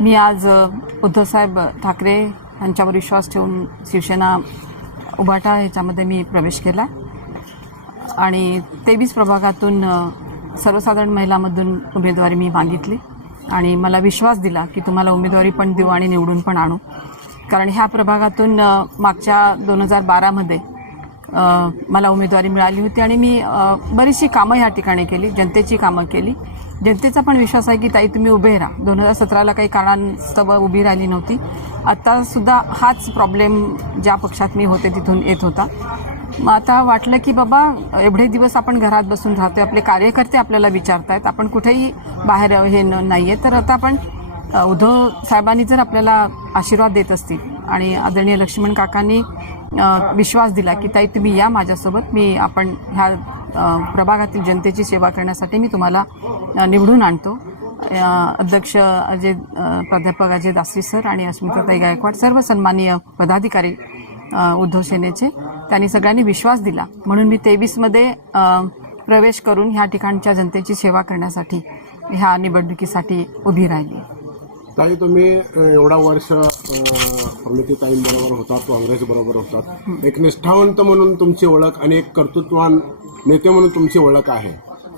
मी आज उद्धवसाहेब ठाकरे यांच्यावर विश्वास ठेवून शिवसेना उभाटा ह्याच्यामध्ये मी प्रवेश केला आणि 23 प्रभागातून सर्वसाधारण महिलामधून उमेदवारी मी मागितली आणि मला विश्वास दिला की तुम्हाला उमेदवारी पण देऊ आणि निवडून पण आणू. कारण ह्या प्रभागातून मागच्या 2012मध्ये मला उमेदवारी मिळाली होती आणि मी बरीचशी कामं ह्या ठिकाणी केली, जनतेची कामं केली. जनतेचा पण विश्वास आहे की ताई तुम्ही उभे राहा. 2017ला काही कारणास्तव उभी राहिली नव्हती. आत्तासुद्धा हाच प्रॉब्लेम ज्या पक्षात मी होते तिथून येत होता. मग आता वाटलं की बाबा एवढे दिवस आपण घरात बसून राहतोय, आपले कार्यकर्ते आपल्याला विचारतायत, आपण कुठेही बाहेर हे नाही आहे, तर आता आपण उद्धव साहेबांनी जर आपल्याला आशीर्वाद देत असतील आणि आदरणीय लक्ष्मण काकांनी विश्वास दिला की ताई तुम्ही या माझ्यासोबत, आपण ह्या प्रभागातील जनतेची सेवा करण्यासाठी मी तुम्हाला निवडून आणतो. अध्यक्ष प्राध्यापक अजय दासी सर आणि अस्मिताताई गायकवाड, सर्व सन्माननीय पदाधिकारी उद्धव सेनेचे, त्यांनी सगळ्यांनी विश्वास दिला म्हणून मी 23मध्ये प्रवेश करून ह्या ठिकाणच्या जनतेची सेवा करण्यासाठी ह्या निवडणुकीसाठी उभी राहिली. ताई तुम्ही एवढा वर्ष प्रमितीताईंबरोबर होतात, काँग्रेसबरोबर होतात, एक निष्ठावंत म्हणून तुमची ओळख आणि एक कर्तृत्ववान नेते म्हणून तुमची ओळख आहे.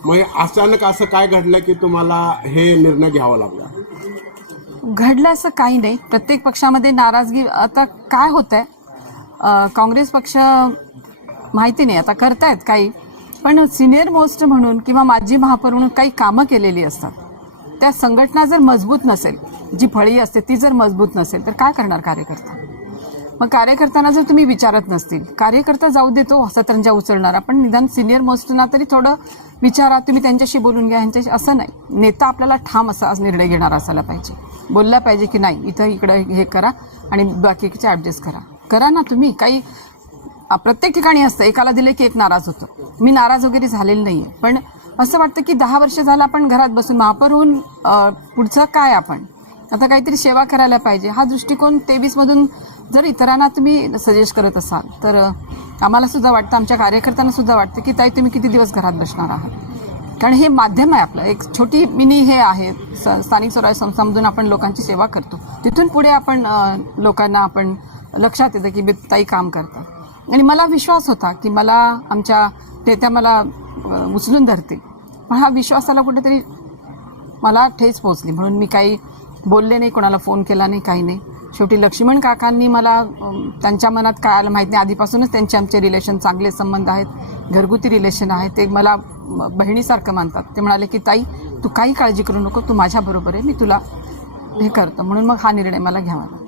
मग अचानक असं काय घडलं की तुम्हाला हे निर्णय घ्यावा लागला? घडलं असं काही नाही. प्रत्येक पक्षामध्ये नाराजगी, आता काय होतंय, काँग्रेस पक्ष माहिती नाही आता करतायत काही, पण सिनियर मोस्ट म्हणून किंवा माजी महापौर म्हणून काही कामं केलेली असतात. त्या संघटना जर मजबूत नसेल, जी फळी असते ती जर मजबूत नसेल तर काय करणार कार्यकर्ता? मग कार्यकर्त्यांना जर तुम्ही विचारत नसतील, कार्यकर्ता जाऊ देतो सतरंजा उचलणार, आपण निदान सिनियर मोस्टना तरी थोडं विचारा, तुम्ही त्यांच्याशी बोलून घ्या, ह्यांच्याशी. असं नाही, नेता आपल्याला ठाम असा निर्णय घेणार असायला पाहिजे, बोलला पाहिजे की नाही इकडे हे करा आणि बाकीचे ॲडजस्ट करा ना तुम्ही. काही प्रत्येक ठिकाणी असतं, एकाला दिलं की एक नाराज होतो. मी नाराज वगैरे झालेली नाही आहे, पण असं वाटतं की 10 वर्ष झालं आपण घरात बसून महापौर होऊन पुढचं काय, आपण आता काहीतरी सेवा करायला पाहिजे. हा दृष्टिकोन 23मधून जर इतरांना तुम्ही सजेस्ट करत असाल तर आम्हाला सुद्धा वाटतं, आमच्या कार्यकर्त्यांना सुद्धा वाटतं की ताई तुम्ही किती दिवस घरात बसणार आहात. कारण हे माध्यम आहे आपलं, एक छोटी मिनी हे आहे, स्थानिक स्वराज्य संस्थांमधून आपण लोकांची सेवा करतो, तिथून पुढे आपण लोकांना आपण लक्षात येतं की ताई काम करतात. आणि मला विश्वास होता की मला आमच्या नेत्या मला उचलून धरतील, पण हा विश्वासाला कुठेतरी मला ठेच पोहोचली म्हणून मी काही बोलले नाही, कोणाला फोन केला नाही, काही नाही. शेवटी लक्ष्मण काकांनी मला, त्यांच्या मनात काय आलं माहीत नाही, आधीपासूनच त्यांचे आमचे रिलेशन चांगले संबंध आहेत, घरगुती रिलेशन आहे, ते मला बहिणीसारखं मानतात. ते म्हणाले की ताई तू काही काळजी करू नको, तू माझ्याबरोबर आहे, मी तुला हे करतो. म्हणून मग हा निर्णय मला घ्यावा लागला.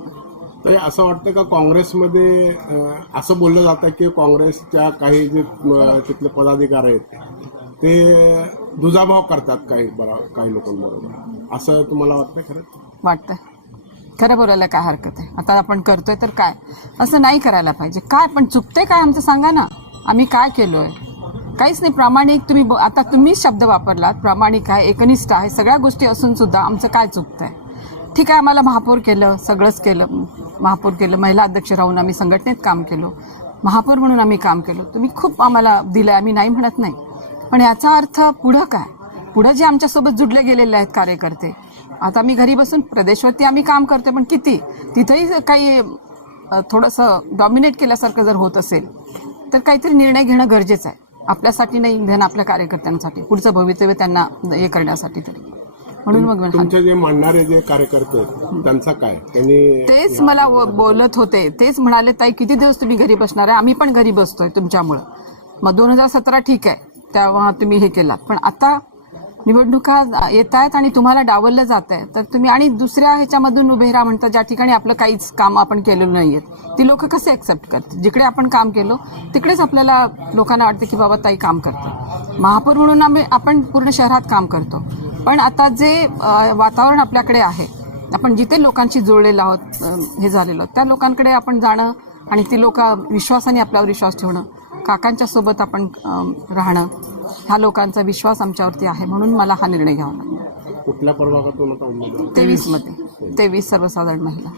तरी असं वाटतं का काँग्रेसमध्ये असं बोललं जातं की काँग्रेसच्या काही जे तिथले पदाधिकारी आहेत ते दुजाभाव करतात काही लोकांबरोबर, असं तुम्हाला वाटतं? खरं वाटतं, खरं बोलायला काय हरकत आहे? आता आपण करतोय तर काय, असं नाही करायला पाहिजे. काय पण चुकते काय आमचं सांगा ना, आम्ही काय केलोय? काहीच नाही. प्रामाणिक, आता तुम्हीच शब्द वापरलात, प्रामाणिक आहे, एकनिष्ठ आहे, सगळ्या गोष्टी असून सुद्धा आमचं काय चुकतंय? ठीक आहे, आम्हाला महापौर केलं, सगळंच केलं, महापौर केलं, महिला अध्यक्ष राहून आम्ही संघटनेत काम केलो, महापौर म्हणून आम्ही काम केलं, तुम्ही खूप आम्हाला दिलं, आम्ही नाही म्हणत नाही, पण याचा अर्थ पुढं काय? पुढं जे आमच्यासोबत जुडले गेलेले आहेत कार्यकर्ते, आता आम्ही घरी बसून प्रदेशवरती आम्ही काम करतोय, पण किती तिथंही काही थोडंसं डॉमिनेट केल्यासारखं जर होत असेल तर काहीतरी निर्णय घेणं गरजेचं आहे, आपल्यासाठी नाही घेणं, आपल्या कार्यकर्त्यांसाठी, पुढचं भवितव्य त्यांना हे करण्यासाठी. तरी म्हणून मग तुमचे जे मानणारे जे कार्यकर्ते त्यांचा काय, त्यांनी तेच मला बोलत होते, तेच म्हणाले ताई किती दिवस तुम्ही घरी बसणार आहे? आम्ही पण घरी बसतोय तुमच्यामुळं. मग 2017 ठीक आहे, तेव्हा तुम्ही हे केलात, पण आता निवडणुका येत आहेत आणि तुम्हाला डावललं जात आहे, तर तुम्ही आणि दुसऱ्या ह्याच्यामधून उभे राहा म्हणता, ज्या ठिकाणी आपलं काहीच काम आपण केलेलं नाही आहेत, ती लोक कसे ॲक्सेप्ट करतात? जिकडे आपण काम केलं तिकडेच आपल्याला लोकांना वाटतं की बाबा ताई काम करतात. महापौर म्हणून आपण पूर्ण शहरात काम करतो, पण आता जे वातावरण आपल्याकडे आहे, आपण जिथे लोकांशी जुळलेलो आहोत, हे झालेलो त्या लोकांकडे आपण जाणं आणि ती लोक विश्वासाने आपल्यावर विश्वास ठेवणं, काकांच्या सोबत आपण राहणं, ह्या लोकांचा विश्वास आमच्यावरती आहे, म्हणून मला हा निर्णय घ्यावा लागला. कुठल्या प्रभागातून? 23मध्ये, 23 सर्वसाधारण महिला.